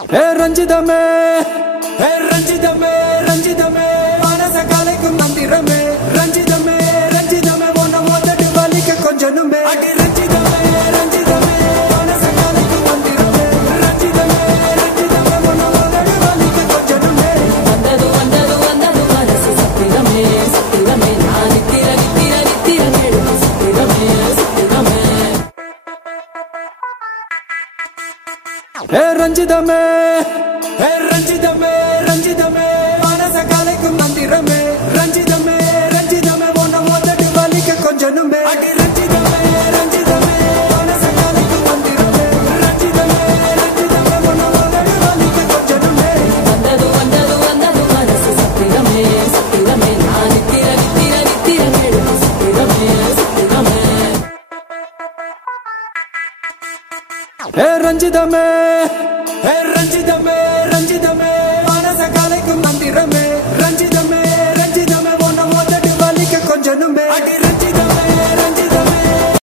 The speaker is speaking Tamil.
ரஞ்சிதமே ரஞ்சிதமே ரஞ்சிதமே மனச கலைக்கும் மந்திரமே ரஞ்சிதமே ரஞ்சிதமே ஒன்ன ஓதட்டு வலிக்க கொஞ்சனுமே அடி ரஞ்சிதமே ரஞ்சிதமே மனச கலைக்கும் மந்திரமே ரஞ்சிதமே ரஞ்சிதமே ஒன்ன ஓதட்டு வலிக்க கொஞ்சனுமே வந்தது வந்தது வந்தது மனசு சத்திரமே சத்திரமே நான் நித்திர நித்திர நித்திர கேடு சத்திரமே சத்திரமே ரஞ்சிதமே ரஞ்சிதமே ரஞ்சிதமே மனச கலைக்கும் மந்திரமே ரஞ்சிதமே ரஞ்சிதமே ஒன்ன ஓதட்டு வலிக்க கொஞ்சனுமே அடி ரஞ்சிதமே ரஞ்சிதமே மனச கலைக்கும் மந்திரமே ரஞ்சிதமே ரஞ்சிதமே ஒன்ன ஓதட்டு வலிக்க கொஞ்சனுமே வந்தது வந்தது வந்தது மனசு சத்திரமே சத்திரமே நான் நித்திர நித்திர நித்திர கேடு சத்திரமே சத்திரமே ரஞ்சிதமே